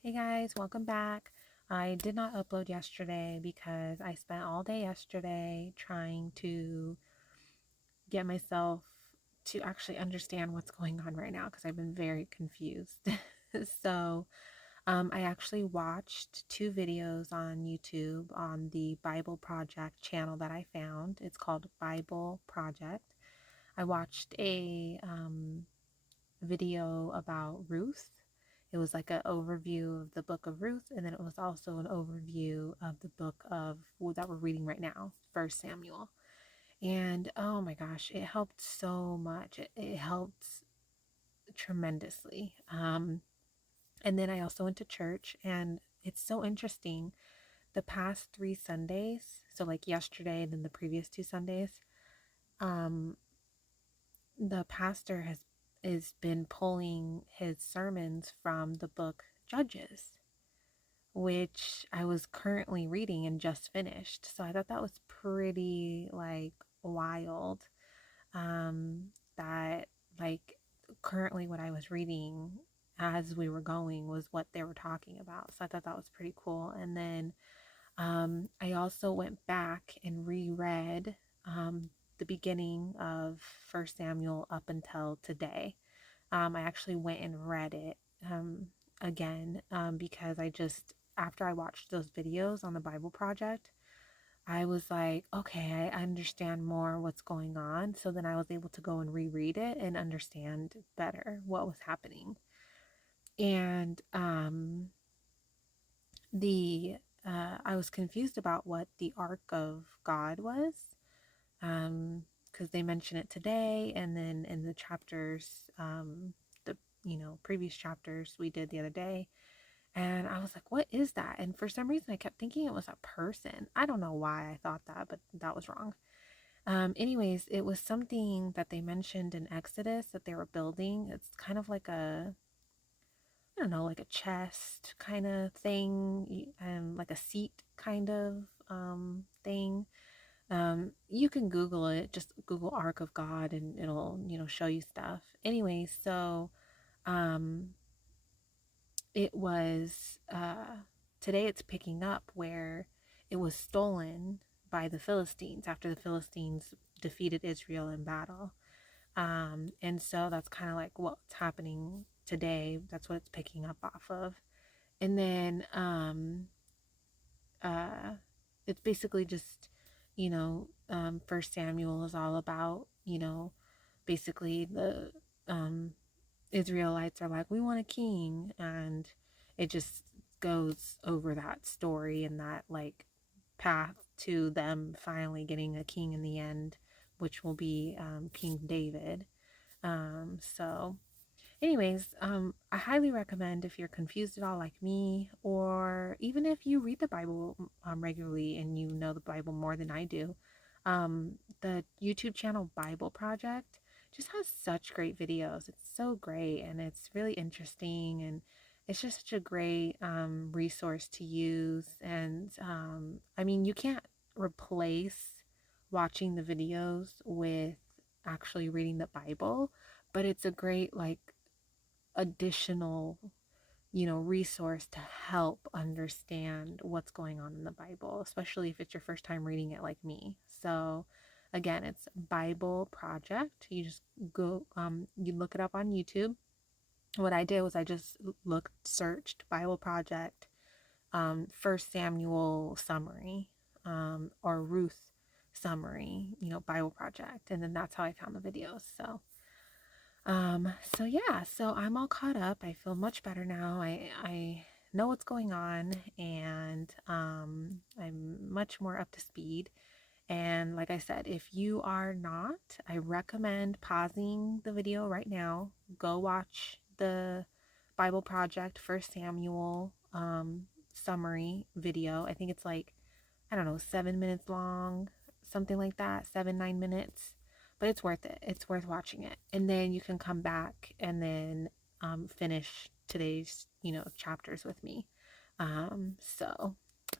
Hey guys, welcome back. I did not upload yesterday because I spent all day yesterday trying to get myself to actually understand what's going on right now because I've been very confused. so, I actually watched two videos on YouTube on the Bible Project channel that I found. It's called Bible Project. I watched a video about Ruth. It was like an overview of the book of Ruth, and then it was also an overview of the book of that we're reading right now, First Samuel. And oh my gosh, it helped so much. It helped tremendously. And then I also went to church, and it's so interesting. The past 3 Sundays, so like yesterday and then the previous 2 Sundays, um, the pastor has been pulling his sermons from the book Judges, which I was currently reading and just finished. So I thought that was pretty like wild. That like currently what I was reading as we were going was what they were talking about. So I thought that was pretty cool. And then I also went back and reread the beginning of First Samuel up until today. I actually went and read it again because after I watched those videos on the Bible Project, I was like, okay, I understand more what's going on. So then I was able to go and reread it and understand better what was happening. And the I was confused about what the Ark of God was, because they mention it today, and then in the chapters, the previous chapters we did the other day, and I was like, what is that? And for some reason, I kept thinking it was a person. I don't know why I thought that, but that was wrong. Anyways, it was something that they mentioned in Exodus that they were building. It's kind of like I don't know, like a chest kind of thing, like a seat kind of thing. You can Google it, just Google Ark of God and it'll, show you stuff. Anyway, so um, it was, today it's picking up where it was stolen by the Philistines after the Philistines defeated Israel in battle. And so that's kind of like what's happening today. That's what it's picking up off of. And then uh, it's basically just, First Samuel is all about, basically the um, Israelites are like, we want a king. And it just goes over that story and that like path to them finally getting a king in the end, which will be King David. So anyways, I highly recommend if you're confused at all like me, or even if you read the Bible regularly and you know the Bible more than I do, the YouTube channel Bible Project just has such great videos. It's so great and it's really interesting, and it's just such a great resource to use. And I mean, you can't replace watching the videos with actually reading the Bible, but it's a great like additional resource to help understand what's going on in the Bible, especially if it's your first time reading it like me. So again, it's Bible Project. You just go you look it up on YouTube. What I did was I just searched Bible Project, First Samuel summary, or Ruth summary, Bible Project, and then that's how I found the videos. So yeah, so I'm all caught up. I feel much better now. I know what's going on, and I'm much more up to speed. And like I said, if you are not, I recommend pausing the video right now. Go watch the Bible Project First Samuel summary video. I think it's like, I don't know, 7 minutes long, something like that, 7, 9 minutes. But it's worth it. It's worth watching it. And then you can come back and then finish today's, chapters with me.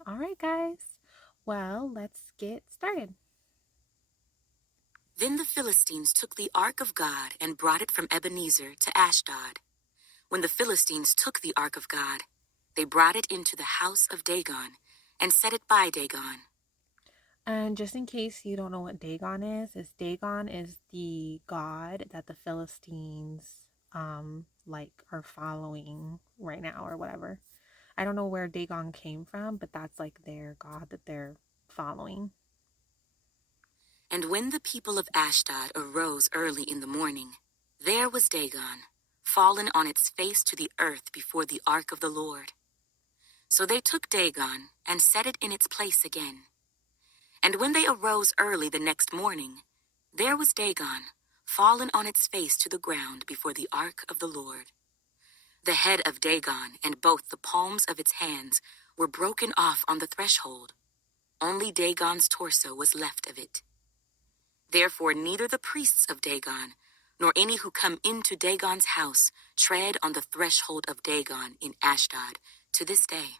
All right, guys. Well, let's get started. Then the Philistines took the ark of God and brought it from Ebenezer to Ashdod. When the Philistines took the ark of God, they brought it into the house of Dagon and set it by Dagon. And just in case you don't know what Dagon is Dagon is the god that the Philistines like are following right now or whatever. I don't know where Dagon came from, but that's like their god that they're following. And when the people of Ashdod arose early in the morning, there was Dagon, fallen on its face to the earth before the ark of the Lord. So they took Dagon and set it in its place again. And when they arose early the next morning, there was Dagon, fallen on its face to the ground before the ark of the Lord. The head of Dagon and both the palms of its hands were broken off on the threshold. Only Dagon's torso was left of it. Therefore neither the priests of Dagon, nor any who come into Dagon's house tread on the threshold of Dagon in Ashdod to this day.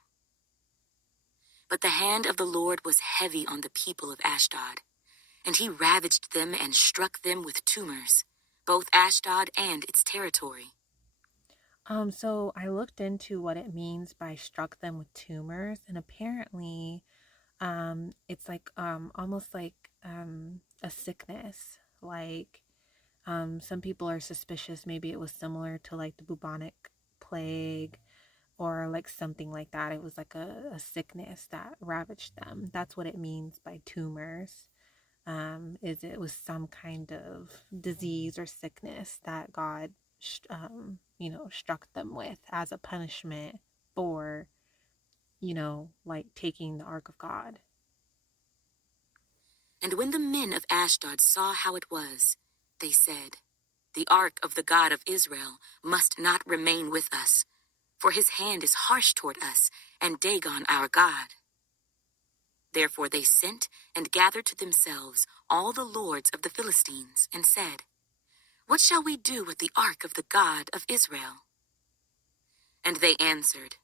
But the hand of the Lord was heavy on the people of Ashdod, and he ravaged them and struck them with tumors, both Ashdod and its territory. So I looked into what it means by struck them with tumors, and apparently, it's like almost like a sickness. Like some people are suspicious maybe it was similar to like the bubonic plague or like something like that. It was like a sickness that ravaged them. That's what it means by tumors. Is it was some kind of disease or sickness that God, struck them with as a punishment for, like taking the ark of God. And when the men of Ashdod saw how it was, they said, "The ark of the God of Israel must not remain with us, for his hand is harsh toward us, and Dagon our God." Therefore they sent and gathered to themselves all the lords of the Philistines, and said, "What shall we do with the ark of the God of Israel?" And they answered,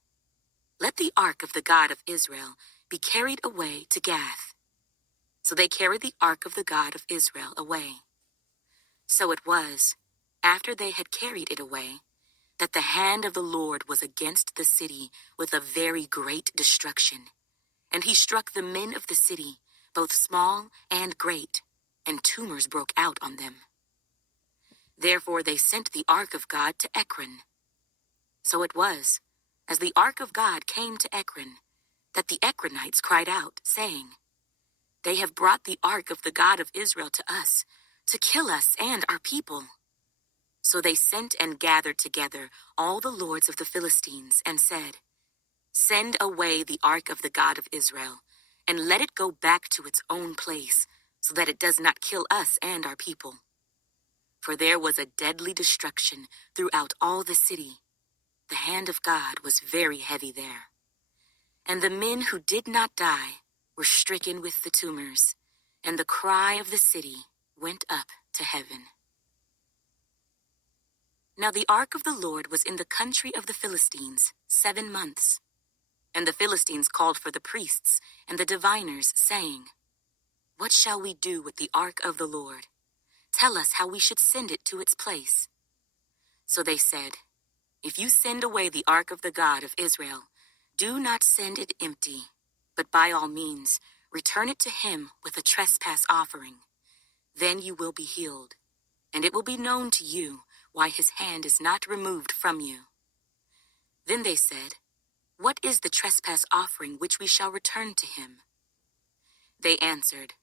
"Let the ark of the God of Israel be carried away to Gath." So they carried the ark of the God of Israel away. So it was, after they had carried it away, that the hand of the Lord was against the city with a very great destruction. And he struck the men of the city, both small and great, and tumors broke out on them. Therefore they sent the ark of God to Ekron. So it was, as the ark of God came to Ekron, that the Ekronites cried out, saying, "They have brought the ark of the God of Israel to us, to kill us and our people." So they sent and gathered together all the lords of the Philistines, and said, "Send away the ark of the God of Israel, and let it go back to its own place, so that it does not kill us and our people." For there was a deadly destruction throughout all the city. The hand of God was very heavy there. And the men who did not die were stricken with the tumors, and the cry of the city went up to heaven. Now the ark of the Lord was in the country of the Philistines 7 months. And the Philistines called for the priests and the diviners, saying, "What shall we do with the ark of the Lord? Tell us how we should send it to its place." So they said, "If you send away the ark of the God of Israel, do not send it empty, but by all means return it to him with a trespass offering. Then you will be healed, and it will be known to you why his hand is not removed from you." Then they said, "What is the trespass offering which we shall return to him?" They answered,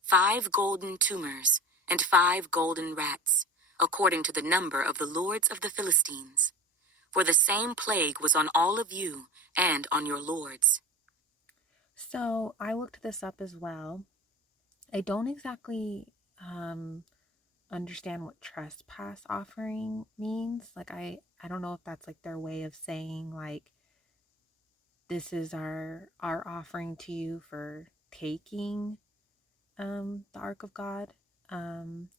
5 golden tumors and 5 golden rats, according to the number of the lords of the Philistines. For the same plague was on all of you and on your lords. So I looked this up as well. I don't exactly um, understand what trespass offering means. Like I don't know if that's like their way of saying like this is our offering to you for taking the ark of God. Um,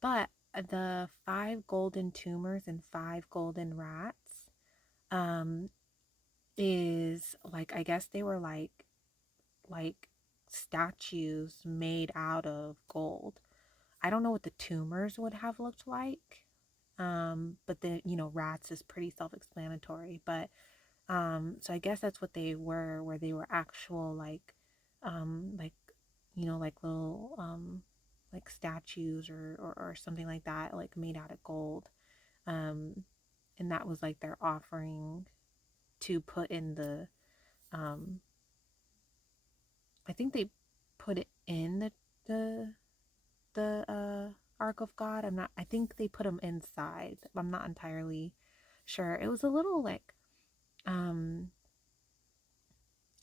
but the 5 golden tumors and 5 golden rats um is like I guess they were like statues made out of gold. I don't know what the tumors would have looked like. But the rats is pretty self-explanatory. But So I guess that's what they were, where they were actual like like little like statues or something like that, like made out of gold. Um, and that was like their offering to put in the um I think they put it in the the Ark of God. I think they put them inside. I'm not entirely sure. It was a little like um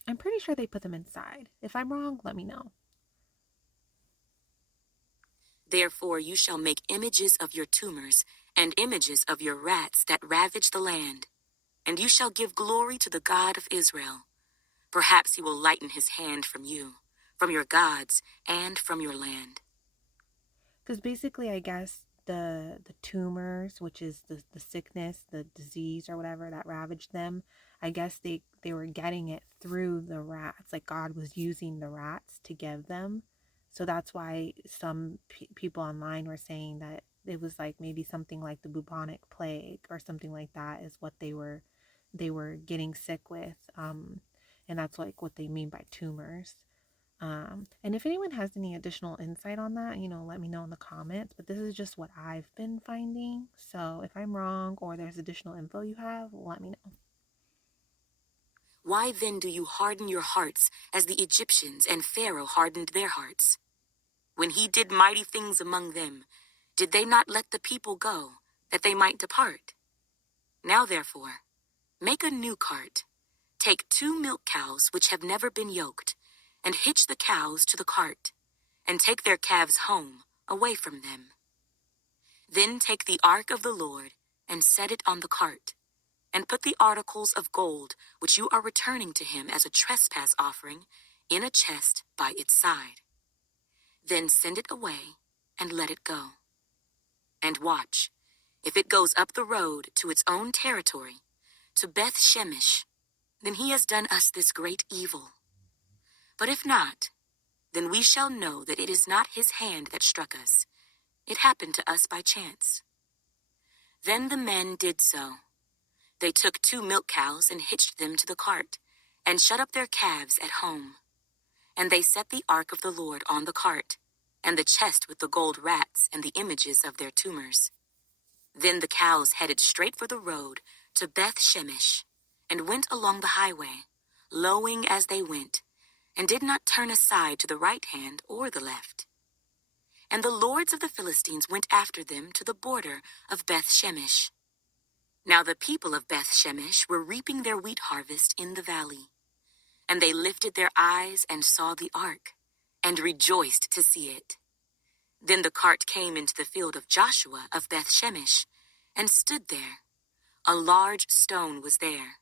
I'm pretty sure they put them inside. If I'm wrong, let me know. Therefore you shall make images of your tumors and images of your rats that ravage the land, and you shall give glory to the God of Israel. Perhaps he will lighten his hand from you, from your gods, and from your land. Because basically, I guess the tumors, which is the sickness, the disease or whatever that ravaged them, I guess they were getting it through the rats. Like God was using the rats to give them. So that's why some people online were saying that it was like maybe something like the bubonic plague or something like that is what they were getting sick with. And that's like what they mean by tumors. And if anyone has any additional insight on that, let me know in the comments. But this is just what I've been finding. So if I'm wrong or there's additional info you have, let me know. Why then do you harden your hearts as the Egyptians and Pharaoh hardened their hearts? When he did mighty things among them, did they not let the people go, that they might depart? Now therefore, make a new cart. Take 2 milk cows which have never been yoked, and hitch the cows to the cart, and take their calves home, away from them. Then take the ark of the Lord, and set it on the cart, and put the articles of gold which you are returning to him as a trespass offering in a chest by its side. Then send it away, and let it go. And watch, if it goes up the road to its own territory, to Beth Shemesh, then he has done us this great evil. But if not, then we shall know that it is not his hand that struck us. It happened to us by chance. Then the men did so. They took 2 milk cows and hitched them to the cart, and shut up their calves at home. And they set the ark of the Lord on the cart, and the chest with the gold rats and the images of their tumors. Then the cows headed straight for the road to Beth Shemesh, and went along the highway, lowing as they went, and did not turn aside to the right hand or the left. And the lords of the Philistines went after them to the border of Beth Shemesh. Now the people of Beth Shemesh were reaping their wheat harvest in the valley. And they lifted their eyes and saw the ark, and rejoiced to see it. Then the cart came into the field of Joshua of Beth Shemesh, and stood there. A large stone was there.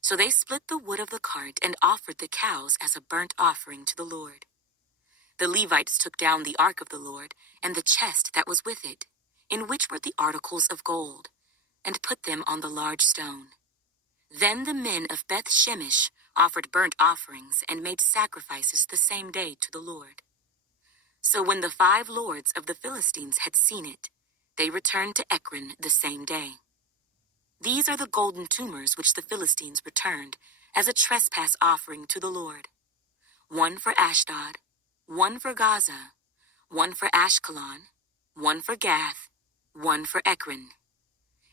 So they split the wood of the cart and offered the cows as a burnt offering to the Lord. The Levites took down the ark of the Lord and the chest that was with it, in which were the articles of gold, and put them on the large stone. Then the men of Beth Shemesh offered burnt offerings and made sacrifices the same day to the Lord. So when the 5 lords of the Philistines had seen it, they returned to Ekron the same day. These are the golden tumors which the Philistines returned as a trespass offering to the Lord. 1 for Ashdod, 1 for Gaza, 1 for Ashkelon, 1 for Gath, 1 for Ekron.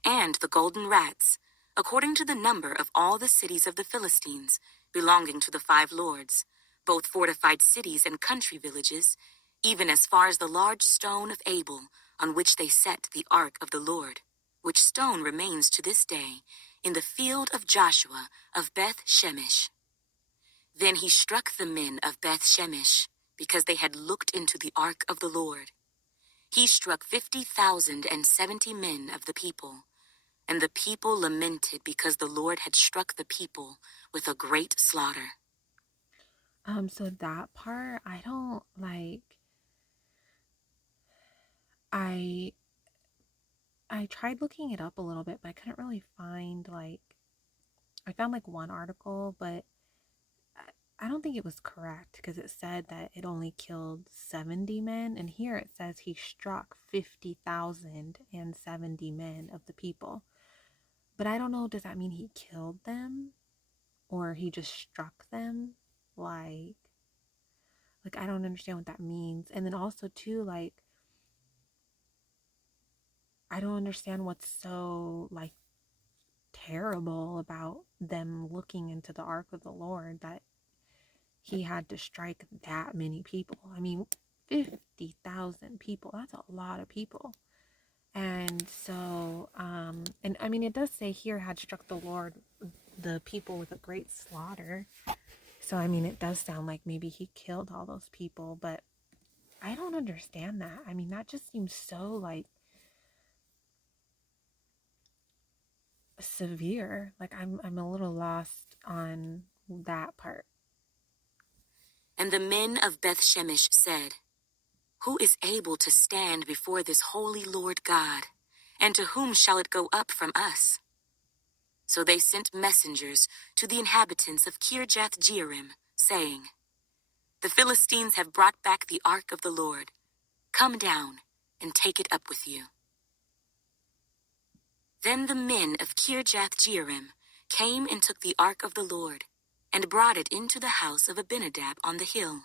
And the golden rats, according to the number of all the cities of the Philistines, belonging to the 5 lords, both fortified cities and country villages, even as far as the large stone of Abel, on which they set the ark of the Lord, which stone remains to this day in the field of Joshua of Beth Shemesh. Then he struck the men of Beth Shemesh, because they had looked into the ark of the Lord. He struck 50,070 men of the people, and the people lamented because the Lord had struck the people with a great slaughter. So that part, I don't like. I I tried looking it up a little bit, but I couldn't really find like I found like one article, but I don't think it was correct because it said that it only killed 70 men, and here it says he struck 50,070 men of the people. But I don't know, does that mean he killed them? or he just struck them. Like I don't understand what that means. And then also too, like I don't understand what's so like terrible about them looking into the ark of the Lord that he had to strike that many people. I mean, 50,000 people. That's a lot of people. And so, and I mean, it does say here had struck the Lord, the people with a great slaughter. So, I mean, it does sound like maybe he killed all those people, but I don't understand that. I mean, that just seems so like severe. Like I'm a little lost on that part. And the men of Beth Shemesh said, "Who is able to stand before this holy Lord God? And to whom shall it go up from us?" So they sent messengers to the inhabitants of Kirjath Jearim, saying, "The Philistines have brought back the ark of the Lord. Come down and take it up with you." Then the men of Kirjath Jearim came and took the ark of the Lord, and brought it into the house of Abinadab on the hill,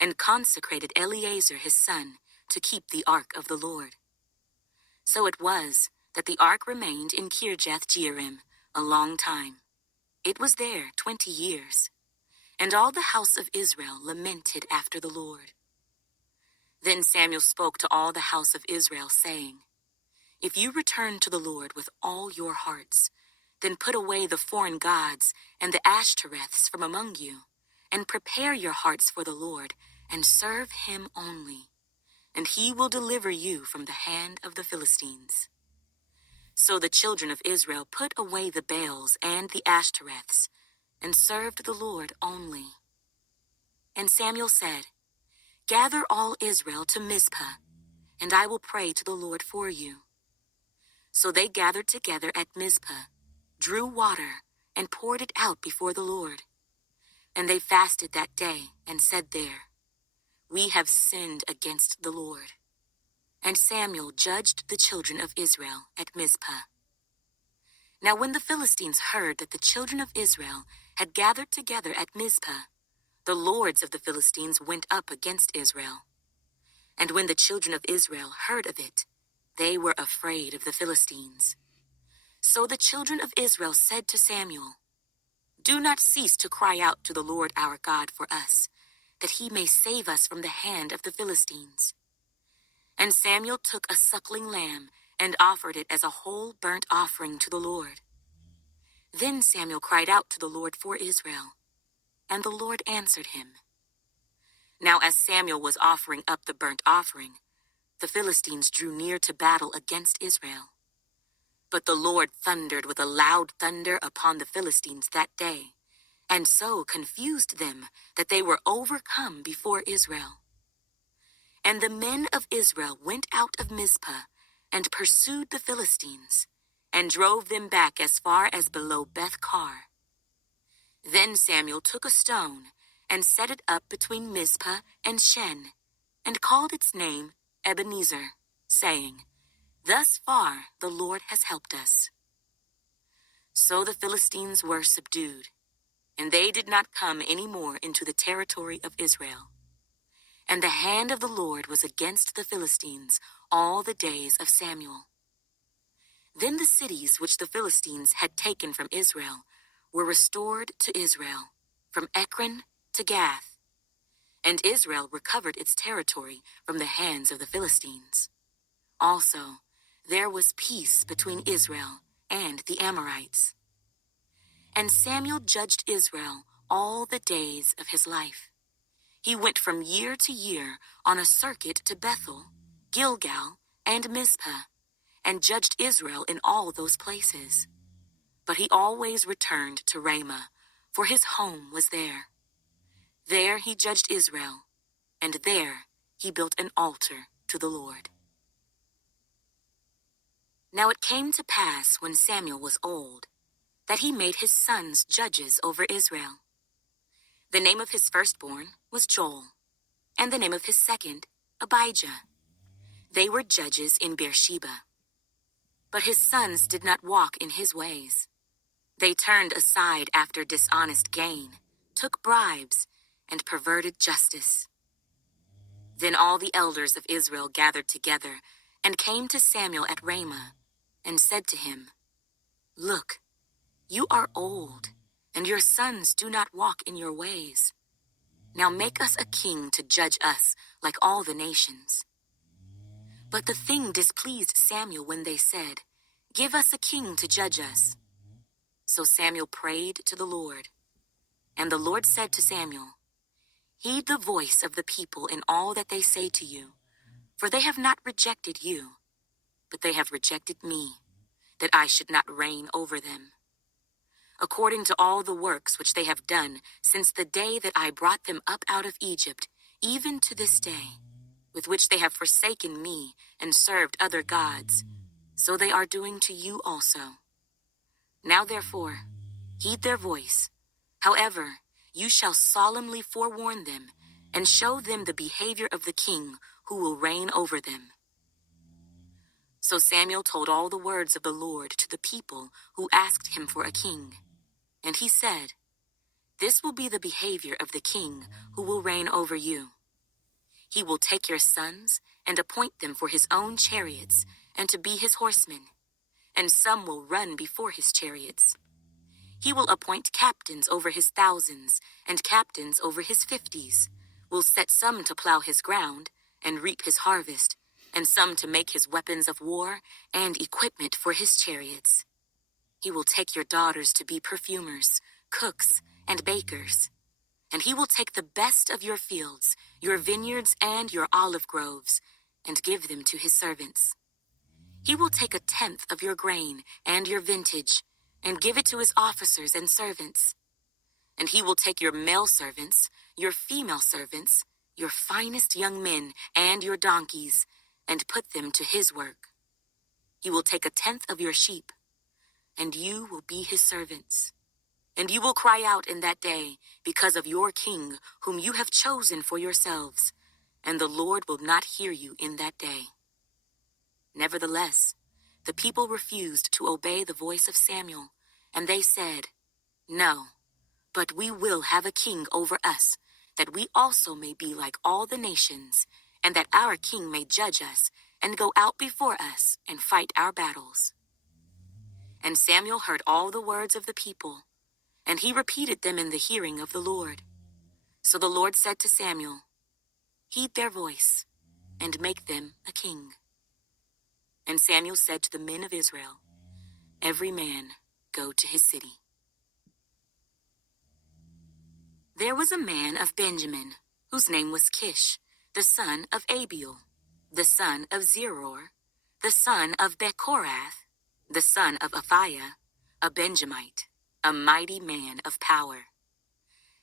and consecrated Eleazar his son to keep the ark of the Lord. So it was that the ark remained in Kirjath Jearim a long time. It was there 20 years, and all the house of Israel lamented after the Lord. Then Samuel spoke to all the house of Israel, saying, "If you return to the Lord with all your hearts, then put away the foreign gods and the Ashtoreths from among you, and prepare your hearts for the Lord, and serve him only, and he will deliver you from the hand of the Philistines." So the children of Israel put away the Baals and the Ashtoreths, and served the Lord only. And Samuel said, "Gather all Israel to Mizpah, and I will pray to the Lord for you." So they gathered together at Mizpah, drew water, and poured it out before the Lord. And they fasted that day, and said there, "We have sinned against the Lord." And Samuel judged the children of Israel at Mizpah. Now when the Philistines heard that the children of Israel had gathered together at Mizpah, the lords of the Philistines went up against Israel. And when the children of Israel heard of it, they were afraid of the Philistines. So the children of Israel said to Samuel, "Do not cease to cry out to the Lord our God for us, that he may save us from the hand of the Philistines." And Samuel took a suckling lamb and offered it as a whole burnt offering to the Lord. Then Samuel cried out to the Lord for Israel, and the Lord answered him. Now as Samuel was offering up the burnt offering, the Philistines drew near to battle against Israel. But the Lord thundered with a loud thunder upon the Philistines that day, and so confused them that they were overcome before Israel. And the men of Israel went out of Mizpah and pursued the Philistines, and drove them back as far as below Beth-kar. Then Samuel took a stone and set it up between Mizpah and Shen, and called its name Ebenezer, saying, "Thus far the Lord has helped us." So the Philistines were subdued, and they did not come any more into the territory of Israel. And the hand of the Lord was against the Philistines all the days of Samuel. Then the cities which the Philistines had taken from Israel were restored to Israel, from Ekron to Gath. And Israel recovered its territory from the hands of the Philistines. Also, there was peace between Israel and the Amorites. And Samuel judged Israel all the days of his life. He went from year to year on a circuit to Bethel, Gilgal, and Mizpah, and judged Israel in all those places. But he always returned to Ramah, for his home was there. There he judged Israel, and there he built an altar to the Lord. Now it came to pass when Samuel was old, that he made his sons judges over Israel. The name of his firstborn was Joel, and the name of his second, Abijah. They were judges in Beersheba. But his sons did not walk in his ways. They turned aside after dishonest gain, took bribes, and perverted justice. Then all the elders of Israel gathered together and came to Samuel at Ramah and said to him, "Look, you are old, and your sons do not walk in your ways. Now make us a king to judge us like all the nations." But the thing displeased Samuel when they said, "Give us a king to judge us." So Samuel prayed to the Lord. And the Lord said to Samuel, "Heed the voice of the people in all that they say to you, for they have not rejected you, but they have rejected me, that I should not reign over them. According to all the works which they have done since the day that I brought them up out of Egypt, even to this day, with which they have forsaken me and served other gods, so they are doing to you also. Now therefore, heed their voice. However, you shall solemnly forewarn them and show them the behavior of the king who will reign over them." So Samuel told all the words of the Lord to the people who asked him for a king. And he said, "This will be the behavior of the king who will reign over you. He will take your sons and appoint them for his own chariots and to be his horsemen, and some will run before his chariots. He will appoint captains over his thousands and captains over his 50s, will set some to plow his ground and reap his harvest, and some to make his weapons of war and equipment for his chariots. He will take your daughters to be perfumers, cooks, and bakers. And he will take the best of your fields, your vineyards, and your olive groves, and give them to his servants. He will take 1/10 of your grain and your vintage, and give it to his officers and servants. And he will take your male servants, your female servants, your finest young men, and your donkeys, and put them to his work. He will take 1/10 of your sheep, and you will be his servants. And you will cry out in that day because of your king, whom you have chosen for yourselves, and the Lord will not hear you in that day." Nevertheless, the people refused to obey the voice of Samuel, and they said, "No, but we will have a king over us, that we also may be like all the nations, and that our king may judge us and go out before us and fight our battles." And Samuel heard all the words of the people, and he repeated them in the hearing of the Lord. So the Lord said to Samuel, "Heed their voice, and make them a king." And Samuel said to the men of Israel, "Every man go to his city." There was a man of Benjamin, whose name was Kish, the son of Abiel, the son of Zeror, the son of Bechorath, the son of Aphiah, a Benjamite, a mighty man of power.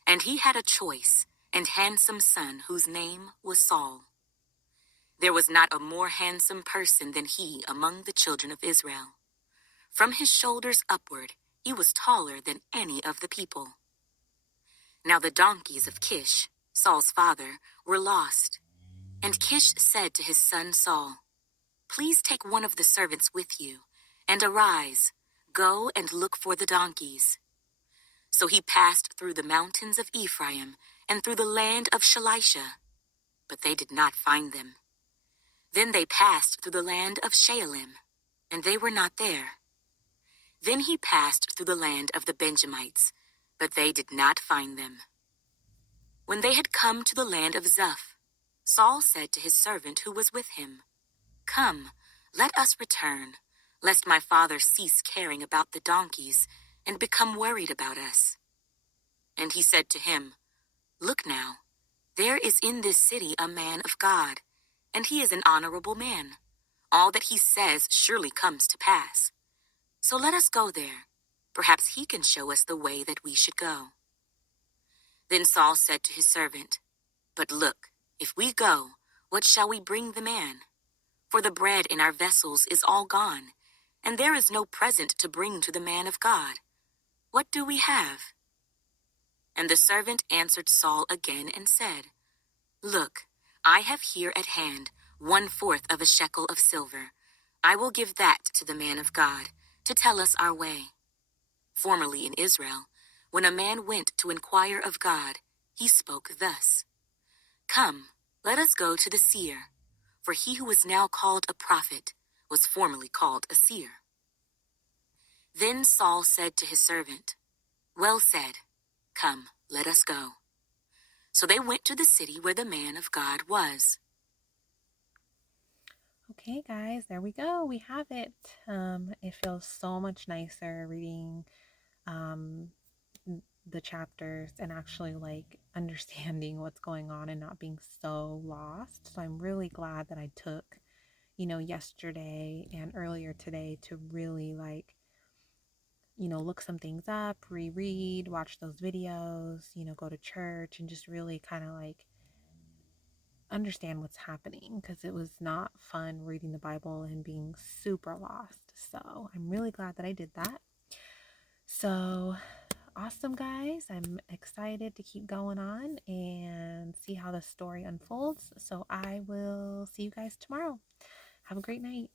And he had a choice and handsome son whose name was Saul. There was not a more handsome person than he among the children of Israel. From his shoulders upward, he was taller than any of the people. Now the donkeys of Kish, Saul's father, were lost. And Kish said to his son Saul, "Please take one of the servants with you, and arise, go and look for the donkeys." So he passed through the mountains of Ephraim and through the land of Shalisha, but they did not find them. Then they passed through the land of Shaalim, and they were not there. Then he passed through the land of the Benjamites, but they did not find them. When they had come to the land of Zuph, Saul said to his servant who was with him, "Come, let us return, lest my father cease caring about the donkeys and become worried about us." And he said to him, "Look now, there is in this city a man of God, and he is an honorable man. All that he says surely comes to pass. So let us go there. Perhaps he can show us the way that we should go." Then Saul said to his servant, "But look, if we go, what shall we bring the man? For the bread in our vessels is all gone, and there is no present to bring to the man of God. What do we have?" And the servant answered Saul again and said, "Look, I have here at hand 1/4 of a shekel of silver. I will give that to the man of God, to tell us our way." Formerly in Israel, when a man went to inquire of God, he spoke thus: Come, let us go to the seer, for he who is now called a prophet was formerly called a seer. Then Saul said to his servant, Well said, come, let us go. So they went to the city where the man of God was. Okay, guys, there we go. We have it. It feels so much nicer reading um, the chapters and actually like understanding what's going on and not being so lost. So I'm really glad that I took, yesterday and earlier today to really like, look some things up, reread, watch those videos, go to church and just really kind of like understand what's happening because it was not fun reading the Bible and being super lost. So I'm really glad that I did that. So awesome, guys. I'm excited to keep going on and see how the story unfolds. So I will see you guys tomorrow. Have a great night.